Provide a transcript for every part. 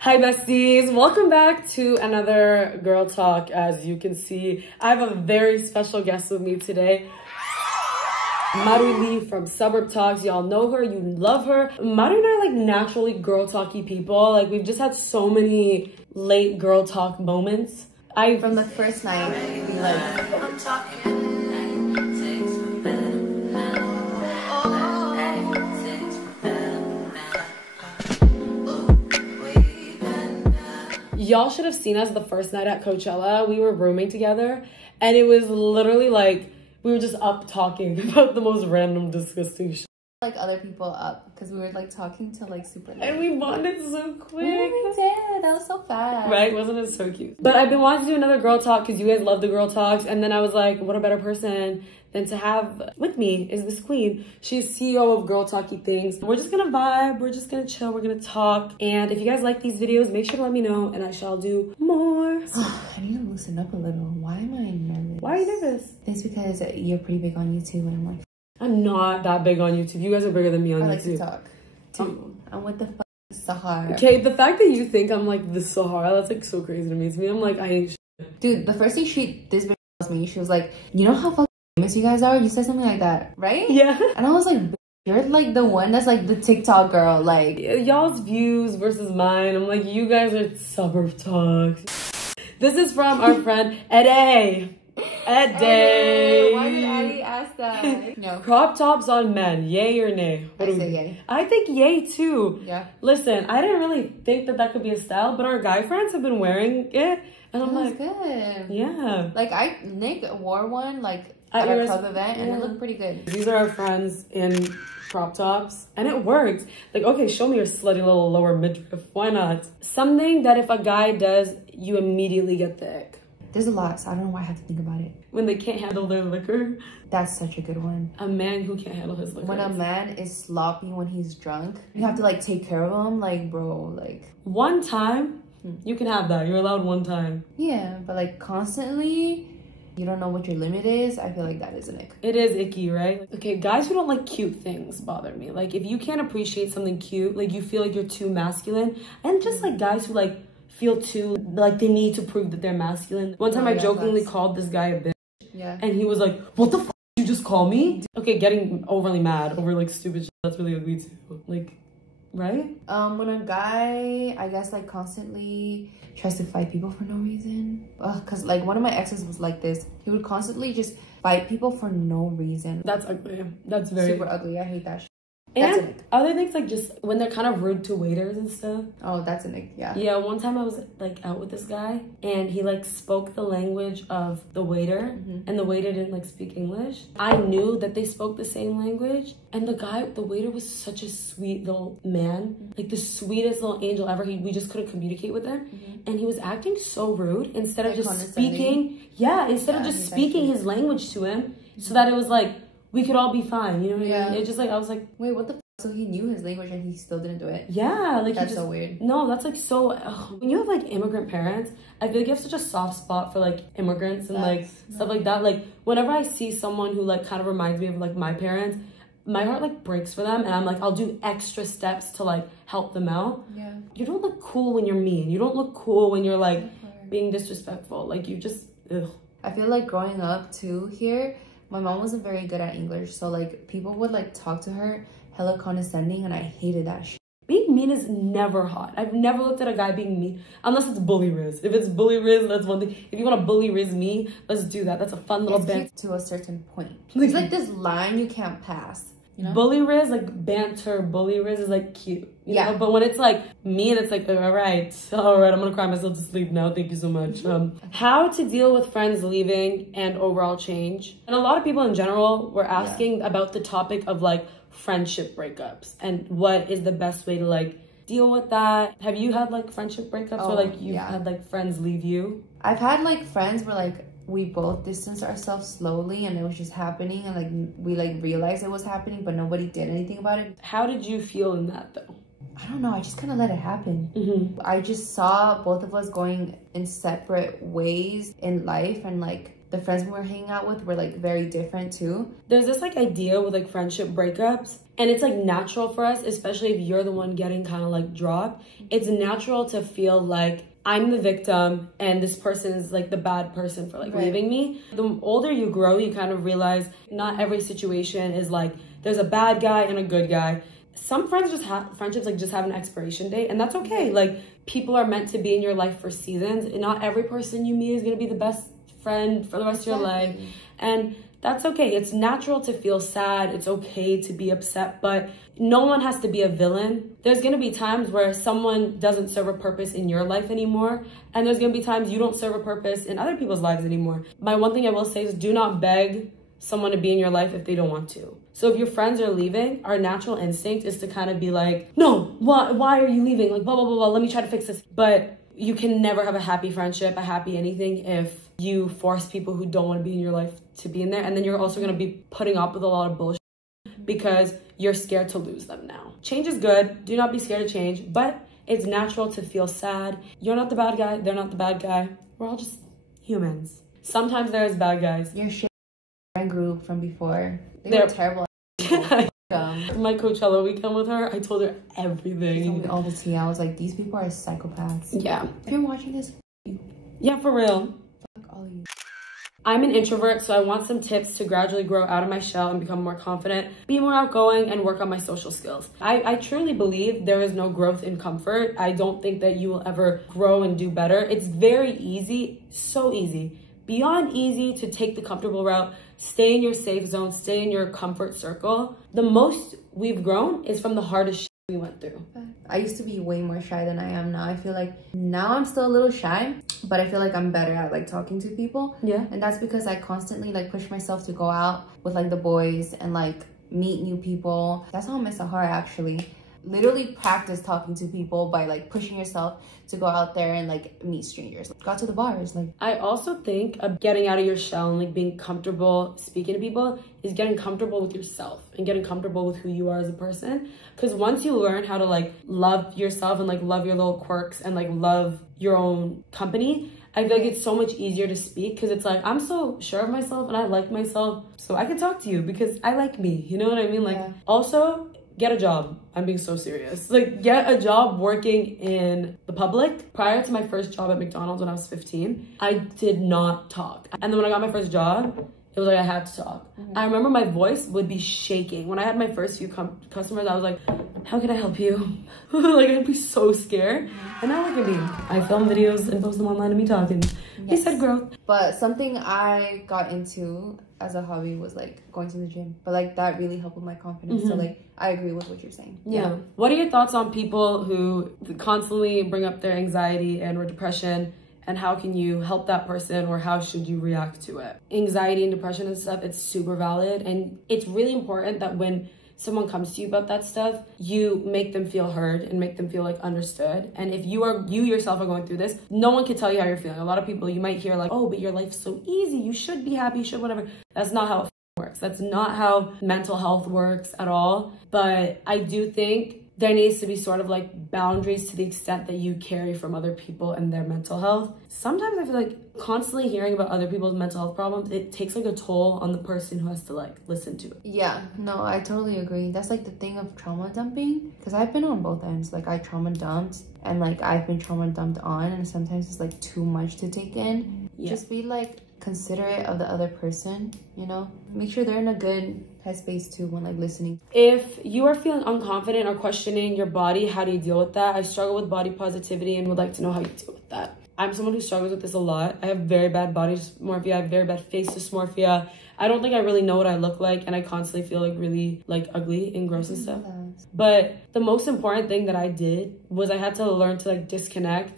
Hi besties, welcome back to another girl talk. As you can see, I have a very special guest with me today. Maru Lee from Suburb Talks. Y'all know her, you love her. Maru and I are like naturally girl talky people. Like we've just had so many late girl talk moments. From the first night, we I'm talking. Y'all should have seen us the first night at Coachella. We were rooming together and it was literally like we were just up talking about the most random disgusting shit. Like other people up because we were like talking to like super late. And we bonded so quick. We did. That was so fast. Right? Wasn't it so cute? But I've been wanting to do another girl talk because you guys love the girl talks. And then I was like, what a better person than to have with me is this queen. She's CEO of Girl Talky Things. We're just gonna vibe. We're just gonna chill. We're gonna talk. And if you guys like these videos, make sure to let me know and I shall do more. I need to loosen up a little. Why am I nervous? Why are you nervous? It's because you're pretty big on YouTube and I'm like, I'm not that big on YouTube. You guys are bigger than me on YouTube. I like to talk too. I'm with the Sahar. Okay, the fact that you think I'm like the Sahar, that's like so crazy to me. To me, I'm like, I ain't shit. Dude, the first thing this bitch asked me, she was like, you know how fucking famous you guys are? You said something like that, right? Yeah. And I was like, you're like the one that's like the TikTok girl, like. Y'all's views versus mine. I'm like, you guys are Suburb Talks. This is from our friend Dahi. Dahi. Why did Addie ask that? No. Crop tops on men, yay or nay? I say yay. I think yay too. Yeah. Listen, I didn't really think that could be a style, but our guy friends have been wearing it, and I'm like, good. Yeah. Like Nick wore one like at a club event, and it looked pretty good. These are our friends in crop tops, and it worked. Like, okay, show me your slutty little lower midriff. Why not? Something that if a guy does, you immediately get the ick. There's a lot, so I don't know why I have to think about it. When they can't handle their liquor. That's such a good one. A man who can't handle his liquor. When a man is sloppy when he's drunk, you have to like take care of him. Like, bro, like. One time, you can have that. You're allowed one time. Yeah, but like constantly, you don't know what your limit is. I feel like that is an ick. It is icky, right? Okay, guys who don't like cute things bother me. Like, if you can't appreciate something cute, like you feel like you're too masculine. And just like guys who like feel too like they need to prove that they're masculine. One time I jokingly called this guy a bitch. Yeah. And he was like, what the f did you just call me? Okay, getting overly mad over like stupid shit, that's really ugly too. Like, right? When a guy, I guess, like constantly tries to fight people for no reason. Cause like one of my exes was like this. He would constantly just fight people for no reason. That's ugly. That's very super ugly. I hate that shit. And other things like just when they're kind of rude to waiters and stuff. Oh, that's an ick, yeah. Yeah, one time I was like out with this guy and he like spoke the language of the waiter and the waiter didn't like speak English. I knew that they spoke the same language and the waiter was such a sweet little man. Like the sweetest little angel ever. We just couldn't communicate with him. And he was acting so rude instead of just speaking. Yeah, instead of just speaking his language to him so that it was like, we could all be fine, you know what I mean? It just like, I was like, wait, what the f? So he knew his language and he still didn't do it? Yeah, like that's so weird. No, that's like so, when you have like immigrant parents, I feel like you have such a soft spot for like immigrants and like stuff like that. Like whenever I see someone who like kind of reminds me of like my parents, my heart like breaks for them and I'm like, I'll do extra steps to like help them out. Yeah. You don't look cool when you're mean. You don't look cool when you're like being disrespectful. Like you just, ugh. I feel like growing up too here, my mom wasn't very good at English, so like people would like talk to her hella condescending and I hated that shit. Being mean is never hot. I've never looked at a guy being mean unless it's bully Riz. If it's bully Riz, that's one thing. If you want to bully Riz me, let's do that. That's a fun little bit. To a certain point. It's like this line you can't pass. You know? Bully Riz, like banter, bully Riz is like cute. You know? But when it's like mean, it's like, all right, I'm gonna cry myself to sleep now. Thank you so much. How to deal with friends leaving and overall change. And a lot of people in general were asking about the topic of like friendship breakups and what is the best way to like deal with that. Have you had like friendship breakups or like you've had like friends leave you? I've had like friends where like we both distanced ourselves slowly and it was just happening and like we like realized it was happening but nobody did anything about it. How did you feel in that though? I don't know, I just kind of let it happen. I just saw both of us going in separate ways in life and like the friends we were hanging out with were like very different too. There's this like idea with like friendship breakups, and it's like natural for us, especially if you're the one getting kind of like dropped. It's natural to feel like I'm the victim and this person is like the bad person for like leaving me. The older you grow, you kind of realize not every situation is like there's a bad guy and a good guy. Some friendships like just have an expiration date, and that's okay. Like, people are meant to be in your life for seasons, and not every person you meet is going to be the best friend for the rest of your life, and that's okay. It's natural to feel sad. It's okay to be upset, but no one has to be a villain. There's going to be times where someone doesn't serve a purpose in your life anymore, and there's going to be times you don't serve a purpose in other people's lives anymore. My one thing I will say is do not beg someone to be in your life if they don't want to. So if your friends are leaving, our natural instinct is to kind of be like, no, why are you leaving? Like, blah, blah, blah, blah, let me try to fix this. But you can never have a happy friendship, a happy anything, if you force people who don't want to be in your life to be in there. And then you're also going to be putting up with a lot of bullshit because you're scared to lose them now. Change is good. Do not be scared of change, but it's natural to feel sad. You're not the bad guy. They're not the bad guy. We're all just humans. Sometimes there's bad guys. Your shit friend group from before, they're terrible. My Coachella weekend with her, I told her everything. She told me all the tea. I was like, these people are psychopaths. Yeah. If you're watching this, you. Yeah, for real. Fuck all of you. I'm an introvert, so I want some tips to gradually grow out of my shell and become more confident, be more outgoing, and work on my social skills. I truly believe there is no growth in comfort. I don't think that you will ever grow and do better. It's very easy, so easy, beyond easy to take the comfortable route, stay in your safe zone, stay in your comfort circle. The most we've grown is from the hardest shit we went through. I used to be way more shy than I am now. I feel like now I'm still a little shy, but I feel like I'm better at like talking to people. Yeah. And that's because I constantly like push myself to go out with like the boys and like meet new people. That's how I met Sahar actually. Literally practice talking to people by like pushing yourself to go out there and like meet strangers. Go out to the bars. Like, I also think of getting out of your shell and like being comfortable speaking to people is getting comfortable with yourself and getting comfortable with who you are as a person. Because once you learn how to like love yourself and like love your little quirks and like love your own company, I feel like it's so much easier to speak because it's like, I'm so sure of myself and I like myself, so I can talk to you because I like me. You know what I mean? Like, also, get a job. I'm being so serious. Like, get a job working in the public. Prior to my first job at McDonald's when I was 15, I did not talk. And then when I got my first job, it was like I had to talk. I remember my voice would be shaking. When I had my first few customers, I was like, how can I help you? Like, I'd be so scared. And now look at me. I film videos and post them online of me talking. They said growth. But something I got into as a hobby was like going to the gym, but like that really helped with my confidence. So like I agree with what you're saying. Yeah. What are your thoughts on people who constantly bring up their anxiety and or depression, and how can you help that person, or how should you react to it? Anxiety and depression and stuff, it's super valid, and it's really important that when someone comes to you about that stuff, you make them feel heard and make them feel like understood. And if you yourself are going through this, no one can tell you how you're feeling. A lot of people, you might hear like, oh, but your life's so easy, you should be happy, you should whatever. That's not how it works. That's not how mental health works at all. But I do think there needs to be sort of like boundaries to the extent that you carry from other people and their mental health. Sometimes I feel like constantly hearing about other people's mental health problems, it takes like a toll on the person who has to like listen to it. Yeah, no, I totally agree. That's like the thing of trauma dumping, because I've been on both ends. Like, I trauma dumped and like I've been trauma dumped on, and sometimes it's like too much to take in. Just be like considerate of the other person, you know? Make sure they're in a good headspace too when like listening. If you are feeling unconfident or questioning your body, how do you deal with that? I struggle with body positivity and would like to know how you deal with that. I'm someone who struggles with this a lot. I have very bad body dysmorphia. I have very bad face dysmorphia. I don't think I really know what I look like, and I constantly feel like really like ugly and gross and stuff. But the most important thing that I did was I had to learn to like disconnect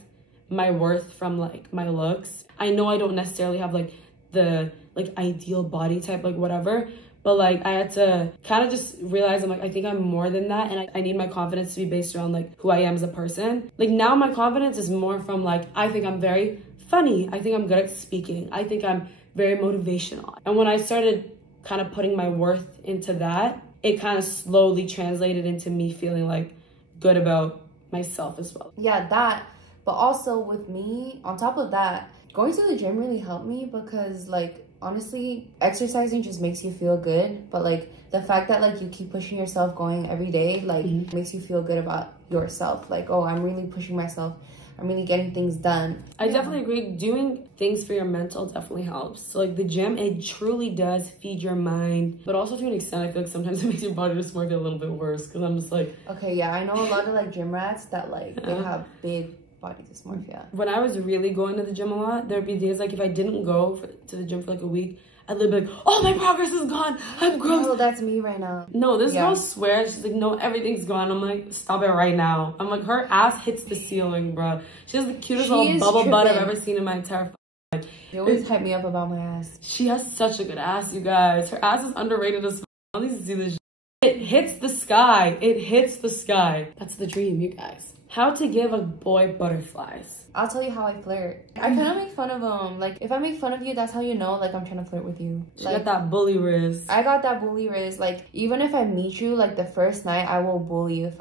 my worth from like my looks. I know I don't necessarily have like the like ideal body type, like whatever, but like I had to kind of just realize I'm like, I think I'm more than that, and I need my confidence to be based around like who I am as a person. Like now my confidence is more from like, I think I'm very funny, I think I'm good at speaking, I think I'm very motivational. And when I started kind of putting my worth into that, it kind of slowly translated into me feeling like good about myself as well. Yeah, that. But also with me, on top of that, Going to the gym really helped me because, like, honestly, exercising just makes you feel good. But, like, the fact that, like, you keep pushing yourself going every day, like, makes you feel good about yourself. Like, oh, I'm really pushing myself. I'm really getting things done. I definitely agree. Doing things for your mental definitely helps. So, like, the gym, it truly does feed your mind. But also to an extent, I feel like sometimes it makes your body just work a little bit worse. Because I'm just like... Okay, yeah, I know a lot of, like, gym rats that, like, they have big body dysmorphia. When I was really going to the gym a lot, there'd be days, like, if I didn't go to the gym for, like, a week, I'd literally be like, oh, my progress is gone. I'm gross. Oh, that's me right now. No, this girl swears. She's like, no, everything's gone. I'm like, stop it right now. I'm like, her ass hits the ceiling, bro. She has the cutest little bubble butt I've ever seen in my entire life. You always hype me up about my ass. She has such a good ass, you guys. Her ass is underrated as I need to see this. It hits the sky. It hits the sky. That's the dream, you guys. How to give a boy butterflies. I'll tell you how I flirt. I kind of make fun of them. Like, if I make fun of you, that's how you know, like, I'm trying to flirt with you. She like, got that bully wrist. I got that bully wrist. Like, even if I meet you, like, the first night, I will bully you if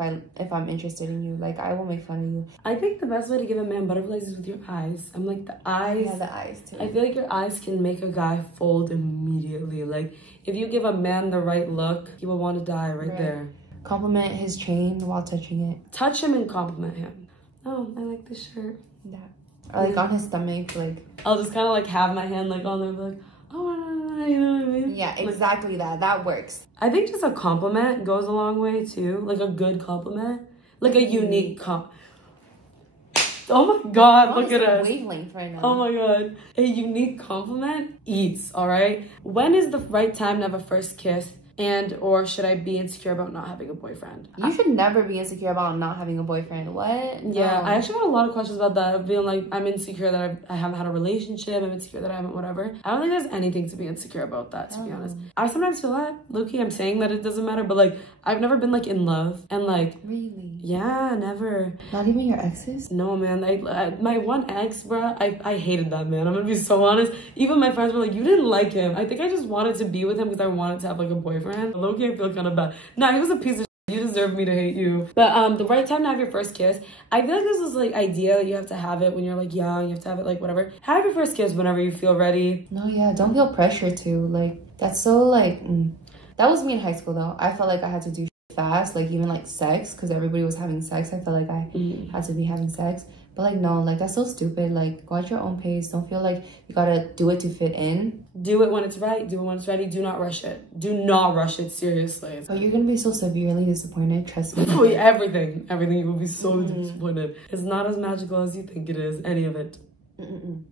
I'm interested in you. Like, I will make fun of you. I think the best way to give a man butterflies is with your eyes. I'm like, the eyes. Yeah, the eyes, too. I feel like your eyes can make a guy fold immediately. Like, if you give a man the right look, he will want to die right there. Compliment his chain while touching it. Touch him and compliment him. Oh, I like this shirt. Yeah. Or like on his stomach, like. I'll just kind of like have my hand like on there, and be like, oh, you know what I mean? Yeah, exactly that. That works. I think just a compliment goes a long way too. Like a good compliment, like a unique Oh my God, look at us. Wavelength right now. Oh my God, a unique compliment eats. All right. When is the right time to have a first kiss? And or should I be insecure about not having a boyfriend? You should never be insecure about not having a boyfriend. What? Yeah, no. I actually got a lot of questions about that. Of being like, I'm insecure that I haven't had a relationship. I'm insecure that I haven't whatever. I don't think there's anything to be insecure about that, to be honest. I sometimes feel that. Low-key, I'm saying that it doesn't matter. But like, I've never been like in love. And like... Really? Yeah, never. Not even your exes? No, man. My one ex, bro, I hated that man. I'm gonna be so honest. Even my friends were like, you didn't like him. I think I just wanted to be with him because I wanted to have like a boyfriend. Low-key, I feel kind of bad. Nah, he was a piece of shit. You deserve me to hate you. But the right time to have your first kiss, I feel like this is like idea that you have to have it when you're like young. You have to have it like whatever. Have your first kiss whenever you feel ready. No, yeah, don't feel pressure to. Like, that's so like... That was me in high school though. I felt like I had to do fast, like even like sex, because everybody was having sex. I felt like I had to be having sex. But like, no, like that's so stupid. Like, go at your own pace. Don't feel like you gotta do it to fit in. Do it when it's right. Do it when it's ready. Do not rush it. Do not rush it, seriously. But you're gonna be so severely disappointed, trust me. Oh, everything. You will be so disappointed. It's not as magical as you think it is, any of it.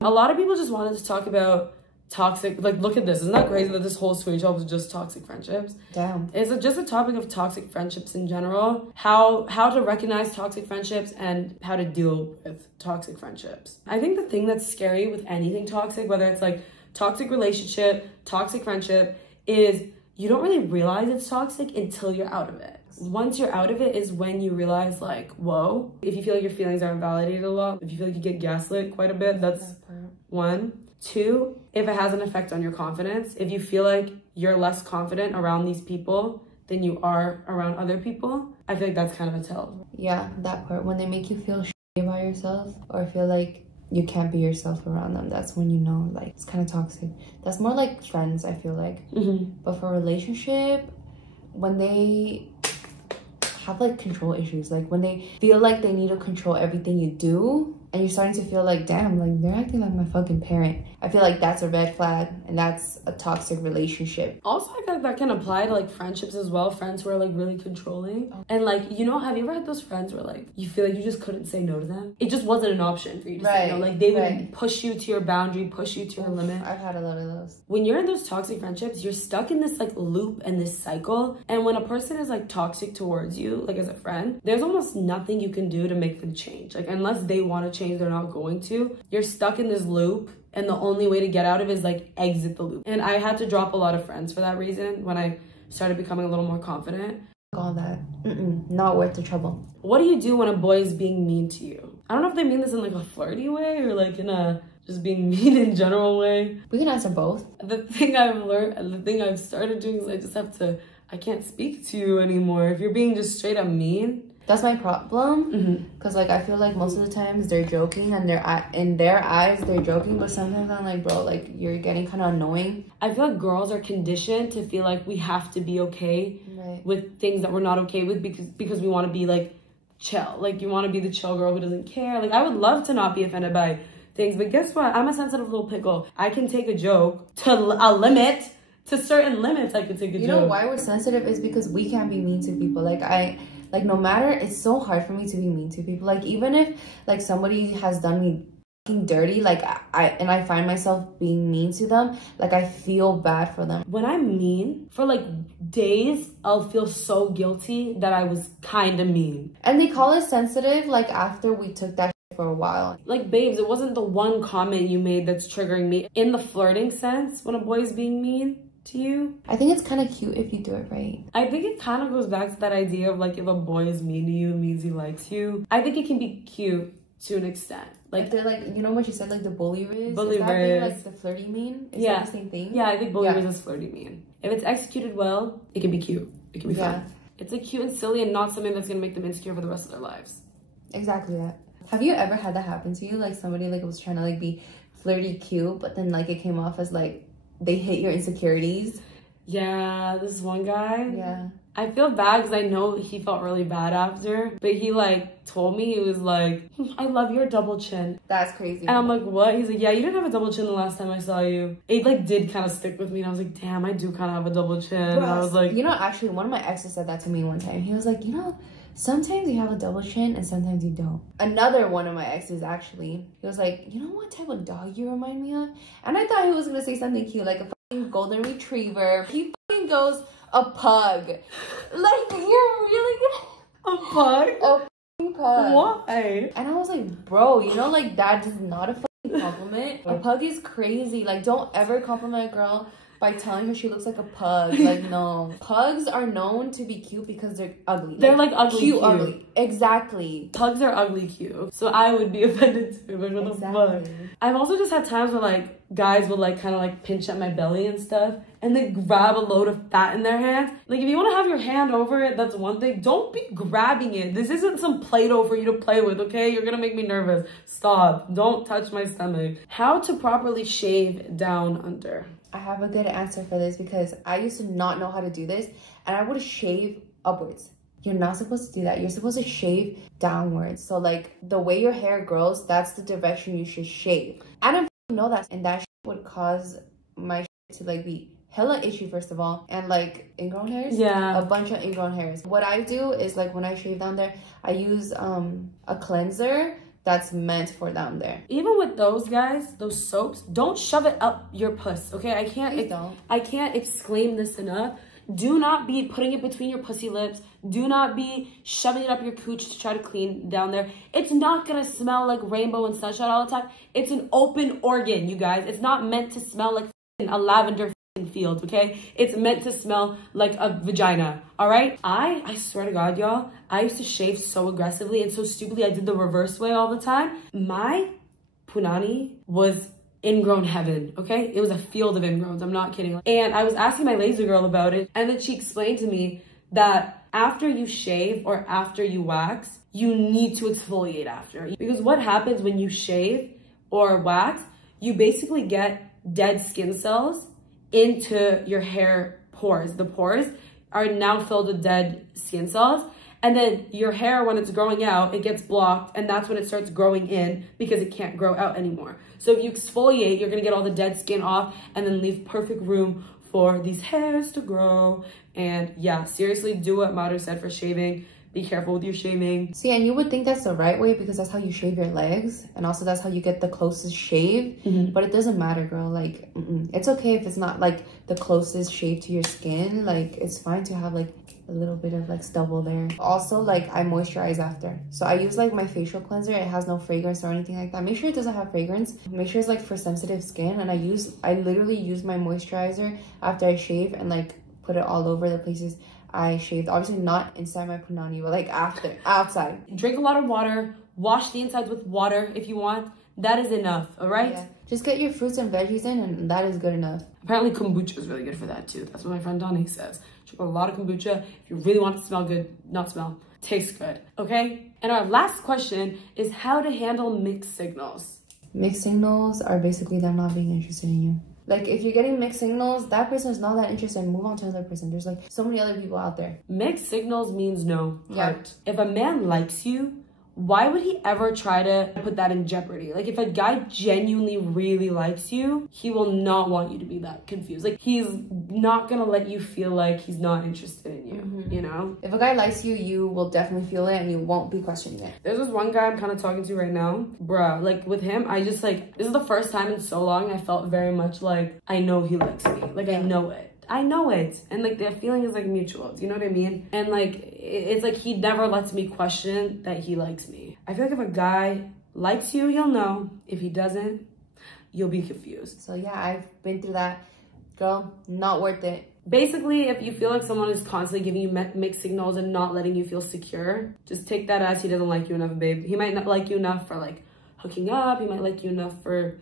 A lot of people just wanted to talk about toxic, like, look at this. Isn't that crazy that this whole switch up was just toxic friendships? Damn. It's just a topic of toxic friendships in general. How to recognize toxic friendships and how to deal with toxic friendships. I think the thing that's scary with anything toxic, whether it's like toxic relationship, toxic friendship, is you don't really realize it's toxic until you're out of it. Once you're out of it is when you realize, like, whoa. If you feel like your feelings are invalidated a lot, if you feel like you get gaslit quite a bit, that's one. Two, if it has an effect on your confidence, if you feel like you're less confident around these people than you are around other people, I feel like that's kind of a tell. Yeah, that part. When they make you feel shitty about yourself or feel like you can't be yourself around them, that's when you know, like, it's kind of toxic. That's more like friends, I feel like. But for a relationship, when they have like control issues, like when they feel like they need to control everything you do, and you're starting to feel like, damn, like they're acting like my fucking parent, I feel like that's a red flag, and that's a toxic relationship. Also, I feel like that can apply to like friendships as well. Friends who are like really controlling. And like, you know, have you ever had those friends where like you feel like you just couldn't say no to them? It just wasn't an option for you to say no. Like they would push you to your boundary, push you to your limit. I've had a lot of those. When you're in those toxic friendships, you're stuck in this like loop and this cycle. And when a person is like toxic towards you, like as a friend, there's almost nothing you can do to make them change. Like unless they want to change, they're not going to. You're stuck in this loop. And the only way to get out of it is like exit the loop. And I had to drop a lot of friends for that reason when I started becoming a little more confident. All that. Not worth the trouble. What do you do when a boy is being mean to you? I don't know if they mean this in like a flirty way or like in a just being mean in general way. We can answer both. The thing I've learned, the thing I've started doing is I can't speak to you anymore. If you're being just straight up mean, That's my problem. Because, like, I feel like most of the times they're joking and in their eyes, they're joking. But sometimes I'm like, bro, like, you're getting kind of annoying. I feel like girls are conditioned to feel like we have to be okay with things that we're not okay with because we want to be, like, chill. Like, you want to be the chill girl who doesn't care. Like, I would love to not be offended by things. But guess what? I'm a sensitive little pickle. I can take a joke to a limit. To certain limits, I can take a joke. You know why we're sensitive is because we can't be mean to people. Like, no matter, it's so hard for me to be mean to people. Like, even if, like, somebody has done me fucking dirty, like, I find myself being mean to them, like, I feel bad for them. When I'm mean, for, like, days, I'll feel so guilty that I was kind of mean. And they call us sensitive, like, after we took that for a while. Like, babes, it wasn't the one comment you made that's triggering me. In the flirting sense, when a boy's being mean to you, I think it's kind of cute if you do it right. I think it kind of goes back to that idea of, like, if a boy is mean to you, it means he likes you. I think it can be cute to an extent. Like, they're like, you know what you said, like the bully riz? Bully is that riz. like the flirty mean? Is that the same thing? Yeah, I think bully riz is flirty mean. If it's executed well, it can be cute. It can be fun. It's like cute and silly and not something that's gonna make them insecure for the rest of their lives. Exactly that. Have you ever had that happen to you? Like, somebody, like, was trying to, like, be flirty cute, but then, like, it came off as, like, they hit your insecurities? Yeah, this one guy. Yeah. I feel bad because I know he felt really bad after, but he, like, told me, he was like, I love your double chin. That's crazy. And I'm like, what? He's like, yeah, you didn't have a double chin the last time I saw you. It, like, did kind of stick with me, and I was like, damn, I do kind of have a double chin. And I was like, you know, actually, one of my exes said that to me one time. He was like, you know, sometimes you have a double chin and sometimes you don't. Another one of my exes, actually, he was like, you know what type of dog you remind me of? And I thought he was going to say something cute, like a fucking golden retriever. He fucking goes, a pug. Like, you're really a pug? A fucking pug. Why? And I was like, bro, you know, like, that is not a fucking compliment. A pug is crazy. Like, don't ever compliment a girl by telling her she looks like a pug. Like, no. Pugs are known to be cute because they're ugly. They're like ugly cute. Ugly. Exactly. Pugs are ugly cute. So I would be offended too. Like, what the fuck? I've also just had times where, like, guys would, like, kind of, like, pinch at my belly and stuff, and they grab a load of fat in their hands. Like, if you want to have your hand over it, that's one thing. Don't be grabbing it. This isn't some Play-Doh for you to play with, okay? You're gonna make me nervous. Stop. Don't touch my stomach. How to properly shave down under? I have a good answer for this because I used to not know how to do this, and I would shave upwards. You're not supposed to do that. You're supposed to shave downwards. So, like, the way your hair grows, that's the direction you should shave. I didn't know that, and that would cause my to, like, be hella itchy, first of all, and, like, ingrown hairs. Yeah, a bunch of ingrown hairs. What I do is, like, when I shave down there, I use a cleanser that's meant for down there. Even with those guys, those soaps, don't shove it up your puss, okay? I can't exclaim this enough. Do not be putting it between your pussy lips. Do not be shoving it up your cooch to try to clean down there. It's not gonna smell like rainbow and sunshine all the time. It's an open organ, you guys. It's not meant to smell like a lavender field, okay? It's meant to smell like a vagina, all right? I swear to God, y'all, I used to shave so aggressively and so stupidly. I did the reverse way all the time. My punani was ingrown heaven, okay? It was a field of ingrowns, I'm not kidding. And I was asking my laser girl about it, and then she explained to me that after you shave or after you wax, you need to exfoliate after. Because what happens when you shave or wax, you basically get dead skin cells into your hair pores. The pores are now filled with dead skin cells. And then your hair, when it's growing out, it gets blocked, and that's when it starts growing in because it can't grow out anymore. So if you exfoliate, you're gonna get all the dead skin off and then leave perfect room for these hairs to grow. And yeah, seriously, do what Maru said for shaving. Be careful with your shaving. See, and you would think that's the right way because that's how you shave your legs, and also that's how you get the closest shave. But it doesn't matter, girl. Like, it's okay if it's not like the closest shave to your skin. Like, it's fine to have like a little bit of like stubble there. Also, like, I moisturize after, so I use like my facial cleanser. It has no fragrance or anything like that. Make sure it doesn't have fragrance. Make sure it's like for sensitive skin. And I literally use my moisturizer after I shave and like put it all over the places I shaved. Obviously not inside my punani, but like after, outside. Drink a lot of water. Wash the insides with water if you want. That is enough, all right? Yeah. Just get your fruits and veggies in, and that is good enough. Apparently kombucha is really good for that too. That's what my friend Dahi says. Drink a lot of kombucha if you really want it to smell good. Not smell. tastes good, okay? And our last question is how to handle mixed signals. Mixed signals are basically them not being interested in you. Like, if you're getting mixed signals, that person is not that interested, move on to another person. There's like so many other people out there. Mixed signals means no. Yeah. If a man likes you, why would he ever try to put that in jeopardy? Like, if a guy genuinely really likes you, he will not want you to be that confused. Like, he's not gonna let you feel like he's not interested in you, you know? If a guy likes you, you will definitely feel it and you won't be questioning it. There's this one guy I'm kind of talking to right now. Bruh, like, with him, I just, like, this is the first time in so long I felt very much like, I know he likes me. Like, I know it. I know it. And like the feeling is like mutual. Do you know what I mean? And like it's like he never lets me question that he likes me. I feel like if a guy likes you, he'll know. If he doesn't, you'll be confused. So yeah, I've been through that. Girl, not worth it. Basically, if you feel like someone is constantly giving you mixed signals and not letting you feel secure, just take that as he doesn't like you enough, babe. He might not like you enough for like hooking up. He might like you enough for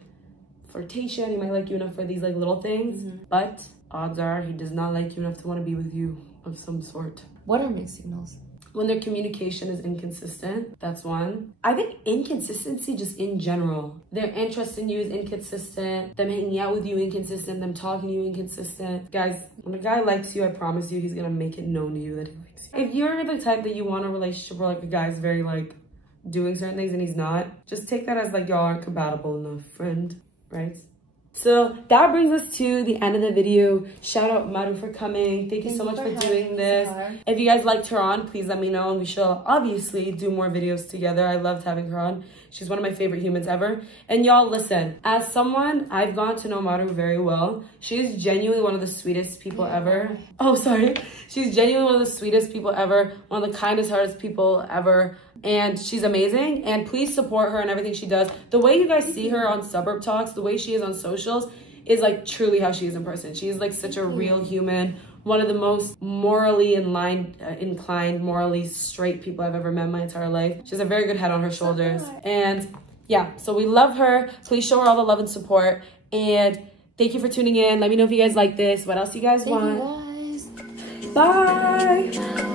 flirtation. He might like you enough for these like little things. But odds are he does not like you enough to want to be with you of some sort. What are mixed signals? When their communication is inconsistent, that's one. I think inconsistency just in general. Their interest in you is inconsistent. Them hanging out with you inconsistent. Them talking to you inconsistent. Guys, when a guy likes you, I promise you, he's gonna make it known to you that he likes you. If you're the type that you want a relationship where like a guy's very like doing certain things and he's not, just take that as like y'all aren't compatible enough, friend, right? So that brings us to the end of the video. Shout out Maru for coming. Thank you so much for doing this. Sahar. If you guys liked her on, please let me know and we shall obviously do more videos together. I loved having her on. She's one of my favorite humans ever. And y'all, listen, as someone, I've gotten to know Maru very well. She is genuinely one of the sweetest people ever. Oh, sorry. She's genuinely one of the sweetest people ever. One of the kindest hearted people ever. And she's amazing. And please support her and everything she does. The way you guys see her on Suburb Talks, the way she is on socials, is like truly how she is in person. She is like such a real human. One of the most morally inclined, morally straight people I've ever met in my entire life. She has a very good head on her shoulders. And yeah, so we love her. Please show her all the love and support. And thank you for tuning in. Let me know if you guys like this. What else you guys want? Thank you guys. Bye.